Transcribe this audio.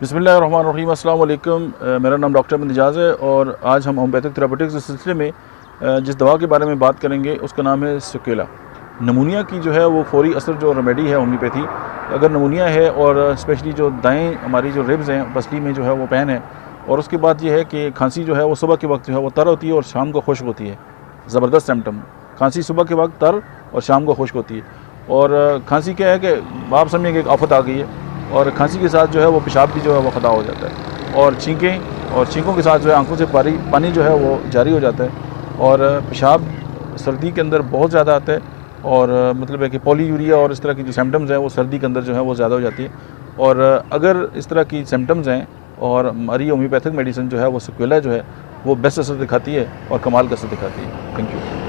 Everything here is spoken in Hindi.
बिस्मिल्लाहिर्रहमानिर्रहीम, अस्सलाम वालेकुम। मेरा नाम डॉक्टर अहमद एजाज़ है और आज हम होम्योपैथिक थेरापेटिक्स के सिलसिले में जिस दवा के बारे में बात करेंगे उसका नाम है स्क्विला। नमूनिया की जो है वो फौरी असर जो रेमेडी है होम्योपैथी, अगर नमूनिया है और स्पेशली जो दाएं हमारी जो रिब्स हैं पसली में जो है वो पेन है, और उसके बाद ये है कि खांसी जो है वो सुबह के वक्त जो है वो तर होती है और शाम को खुश्क होती है। ज़बरदस्त सिम्टम, खांसी सुबह के वक्त तर और शाम को खुश्क होती है। और खांसी क्या है कि आप समझिए कि एक आफत आ गई है, और खांसी के साथ जो है वो पेशाब भी जो है वो ख़ता हो जाता है, और छींकों के साथ जो है आंखों से पानी जो है वो जारी हो जाता है, और पेशाब सर्दी के अंदर बहुत ज़्यादा आता है, और मतलब है कि पॉलीयूरिया और इस तरह की जो सिम्टम्स हैं वो सर्दी के अंदर जो है वो ज़्यादा हो जाती है। और अगर इस तरह की सिम्टम्स हैं और हमारी होम्योपैथिक मेडिसिन जो है वो स्क्विला जो है वो बेस्ट असर दिखाती है और कमाल का असर दिखाती है। Thank you.